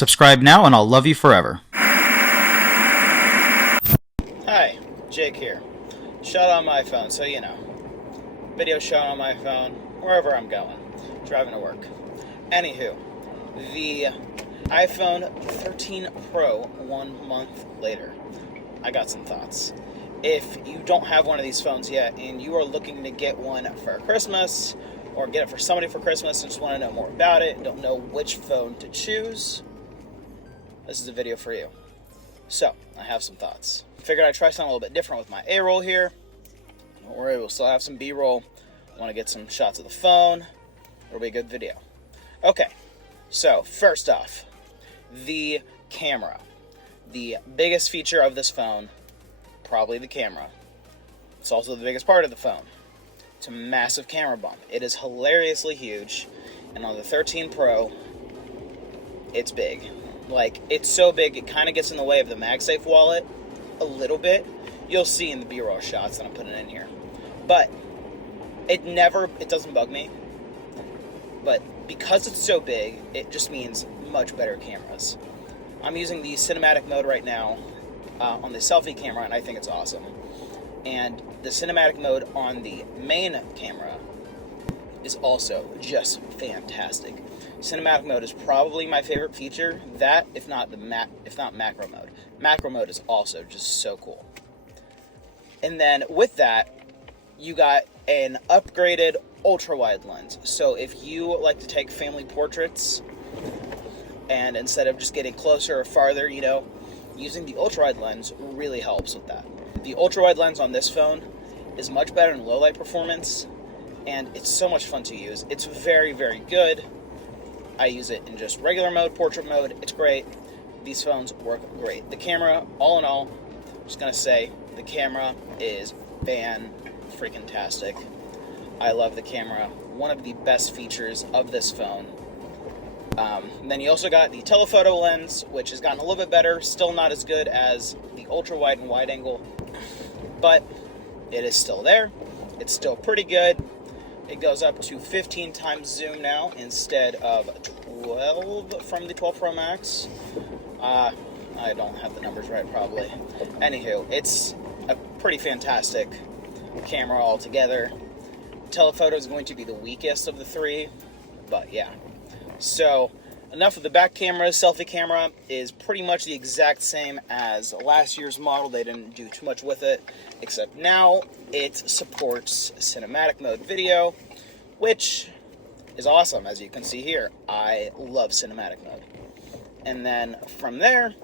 Subscribe now and I'll love you forever. Hi, Jake here. Shot on my phone, so you know. Video shot on my phone, wherever I'm going. Driving to work. Anywho, the iPhone 13 Pro 1 month later. I got some thoughts. If you don't have one of these phones yet and you are looking to get one for Christmas or get it for somebody for Christmas and just want to know more about it and don't know which phone to choose, this is a video for you. So, I have some thoughts. Figured I'd try something a little bit different with my A-roll here. Don't worry, we'll still have some B-roll. Want to get some shots of the phone. It'll be a good video. Okay, so first off, the camera. The biggest feature of this phone, probably the camera. It's also the biggest part of the phone. It's a massive camera bump. It is hilariously huge, and on the 13 Pro, it's big. Like, it's so big, it kind of gets in the way of the MagSafe wallet a little bit. You'll see in the B-roll shots that I'm putting in here. But it doesn't bug me. But because it's so big, it just means much better cameras. I'm using the cinematic mode right now on the selfie camera, and I think it's awesome. And the cinematic mode on the main camera is also just fantastic. Cinematic mode is probably my favorite feature. That, if not macro mode. Macro mode is also just so cool. And then with that, you got an upgraded ultra-wide lens. So if you like to take family portraits, and instead of just getting closer or farther, using the ultra-wide lens really helps with that. The ultra-wide lens on this phone is much better in low-light performance, and it's so much fun to use. It's very, very good. I use it in just regular mode, portrait mode. It's great. These phones work great. The camera, all in all, I'm just going to say, the camera is fan-freaking-tastic. I love the camera. One of the best features of this phone. And then you also got the telephoto lens, which has gotten a little bit better. Still not as good as the ultra-wide and wide-angle, but it is still there. It's still pretty good. It goes up to 15 times zoom now instead of 12 from the 12 Pro Max. I don't have the numbers right, probably. Anywho, it's a pretty fantastic camera altogether. Telephoto is going to be the weakest of the three, but yeah. So, enough of the back camera. Selfie camera is pretty much the exact same as last year's model. They didn't do too much with it, except now it supports cinematic mode video, which is awesome, as you can see here. I love cinematic mode. And then from there,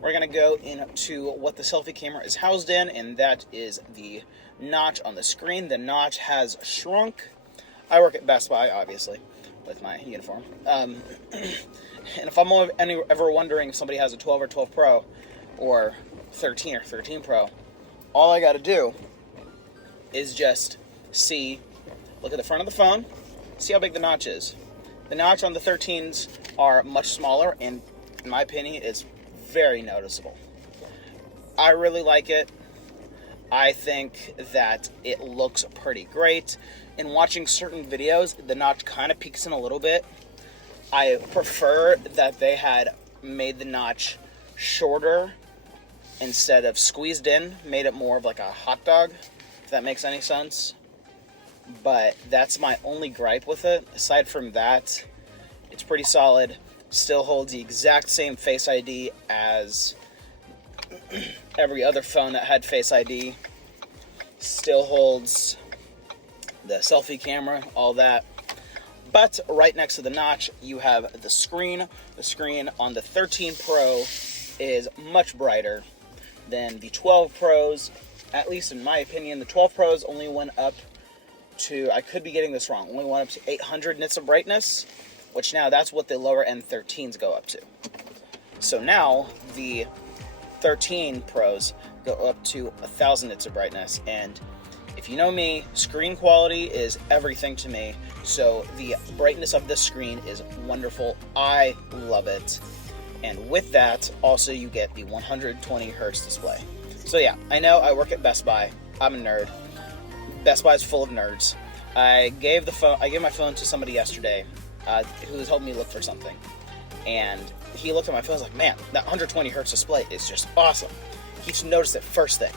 we're going to go into what the selfie camera is housed in, and that is the notch on the screen. The notch has shrunk. I work at Best Buy, obviously, with my uniform. And if I'm ever wondering if somebody has a 12 or 12 Pro or 13 or 13 Pro, all I got to do is just look at the front of the phone, see how big the notch is. The notch on the 13s are much smaller, and in my opinion, it's very noticeable. I really like it. I think that it looks pretty great. In watching certain videos, the notch kind of peeks in a little bit. I prefer that they had made the notch shorter instead of squeezed in, made it more of like a hot dog, if that makes any sense. But that's my only gripe with it. Aside from that, it's pretty solid. Still holds the exact same Face ID as every other phone that had Face ID. Still holds the selfie camera, all that. But right next to the notch, you have the screen. The screen on the 13 Pro is much brighter than the 12 Pros. At least in my opinion, the 12 Pros only went up to, I could be getting this wrong, only went up to 800 nits of brightness, which now that's what the lower end 13s go up to. So now the 13 Pros go up to 1,000 nits of brightness, and if you know me, screen quality is everything to me, so the brightness of this screen is wonderful. I love it. And with that, also you get the 120 Hz display. So yeah, I know I work at Best Buy. I'm a nerd. Best Buy is full of nerds. I gave my phone to somebody yesterday who was helping me look for something, and he looked at my phone and was like, man, that 120 hertz display is just awesome. He just noticed it first thing.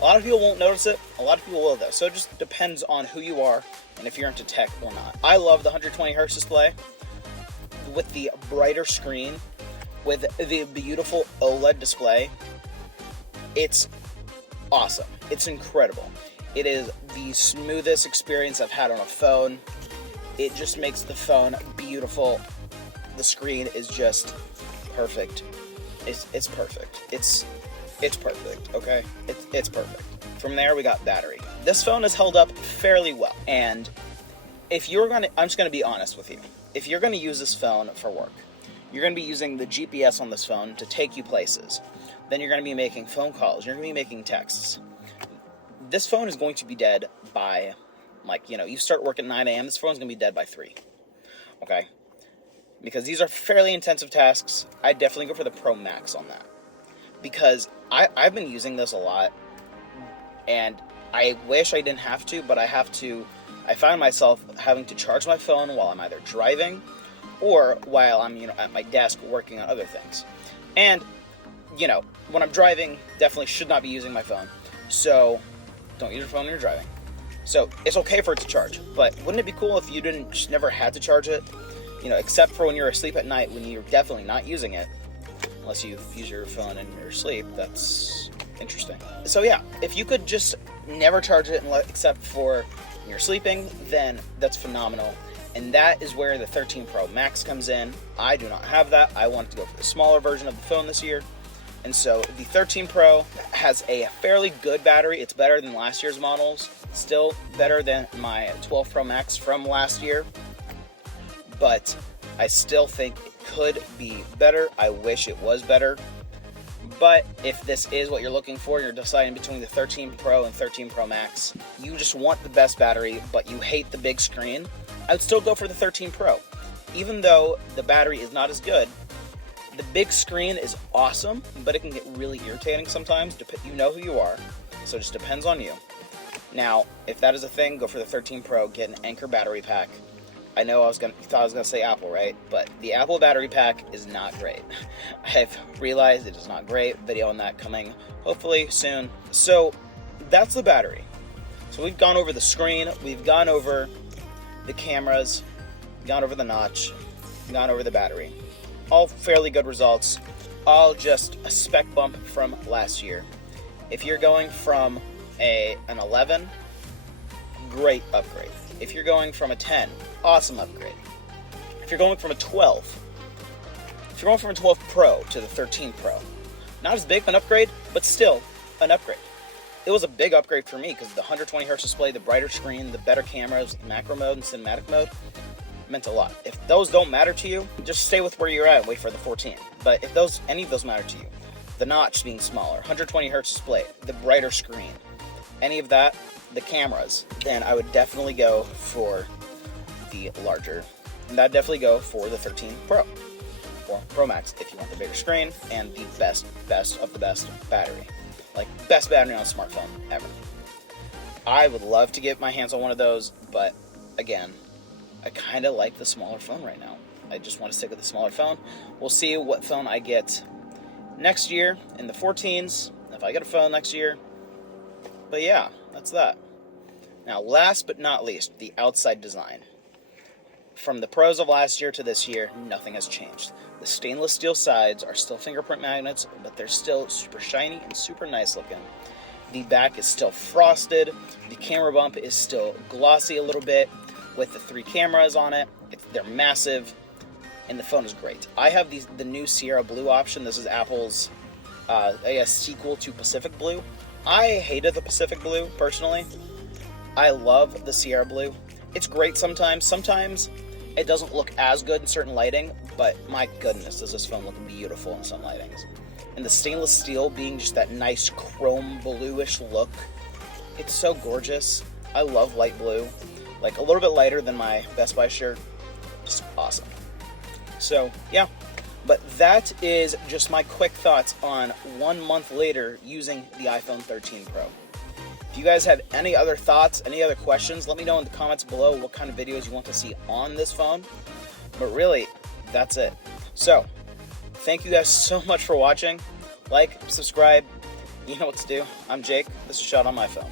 A lot of people won't notice it. A lot of people will, though. So it just depends on who you are and if you're into tech or not. I love the 120 hertz display with the brighter screen, with the beautiful OLED display. It's awesome. It's incredible. It is the smoothest experience I've had on a phone. It just makes the phone beautiful. The screen is just perfect. It's perfect. It's perfect, okay? It's perfect. From there, we got battery. This phone has held up fairly well. And if you're gonna, I'm just gonna be honest with you. If you're gonna use this phone for work, you're gonna be using the GPS on this phone to take you places. Then you're gonna be making phone calls. You're gonna be making texts. This phone is going to be dead by, like, you start work at 9 a.m., this phone's gonna be dead by 3. Okay? Because these are fairly intensive tasks. I'd definitely go for the Pro Max on that. Because I've been using this a lot, and I wish I didn't have to, but I have to. I find myself having to charge my phone while I'm either driving or while I'm, at my desk working on other things. And, when I'm driving, definitely should not be using my phone. So, don't use your phone when you're driving. So, it's okay for it to charge, but wouldn't it be cool if you just never had to charge it? Except for when you're asleep at night, when you're definitely not using it. Unless you use your phone in your sleep, that's interesting. So yeah, if you could just never charge it except for when you're sleeping, then that's phenomenal. And that is where the 13 Pro Max comes in. I do not have that. I wanted to go for the smaller version of the phone this year. And so the 13 Pro has a fairly good battery. It's better than last year's models. Still better than my 12 Pro Max from last year. But I still think it could be better. I wish it was better. But if this is what you're looking for, you're deciding between the 13 Pro and 13 Pro Max, you just want the best battery, but you hate the big screen, I would still go for the 13 Pro. Even though the battery is not as good, the big screen is awesome, but it can get really irritating sometimes. You know who you are, so it just depends on you. Now, if that is a thing, go for the 13 Pro, get an Anker battery pack. I know you thought I was going to say Apple, right? But the Apple battery pack is not great. I've realized it is not great. Video on that coming hopefully soon. So that's the battery. So we've gone over the screen, we've gone over the cameras, gone over the notch, gone over the battery. All fairly good results. All just a spec bump from last year. If you're going from an 11, great upgrade. If you're going from a 10, awesome upgrade. If you're going from a 12, if you're going from a 12 Pro to the 13 Pro, not as big of an upgrade, but still an upgrade. It was a big upgrade for me because the 120 hertz display, the brighter screen, the better cameras, macro mode and cinematic mode meant a lot. If those don't matter to you, just stay with where you're at and wait for the 14. But if any of those matter to you, the notch being smaller, 120 hertz display, the brighter screen, any of that, the cameras, then I would definitely go for the larger. And I'd definitely go for the 13 Pro or Pro Max if you want the bigger screen and the best of the best battery. Like, best battery on a smartphone ever. I would love to get my hands on one of those, but again, I kind of like the smaller phone right now. I just want to stick with the smaller phone. We'll see what phone I get next year in the 14s, if I get a phone next year. But yeah, that's that. Now, last but not least, the outside design. From the Pros of last year to this year, nothing has changed. The stainless steel sides are still fingerprint magnets, but they're still super shiny and super nice looking. The back is still frosted. The camera bump is still glossy a little bit with the 3 cameras on it. They're massive, and the phone is great. I have the new Sierra Blue option. This is Apple's, sequel to Pacific Blue. I hated the Pacific Blue, personally. I love the Sierra Blue. It's great sometimes. Sometimes it doesn't look as good in certain lighting, but my goodness, does this phone look beautiful in some lightings. And the stainless steel being just that nice chrome bluish look, it's so gorgeous. I love light blue. Like, a little bit lighter than my Best Buy shirt. Just awesome. So, yeah. But that is just my quick thoughts on 1 month later using the iPhone 13 Pro. If you guys have any other thoughts, any other questions, let me know in the comments below what kind of videos you want to see on this phone. But really, that's it. So, thank you guys so much for watching. Like, subscribe, you know what to do. I'm Jake. This is Shot on My Phone.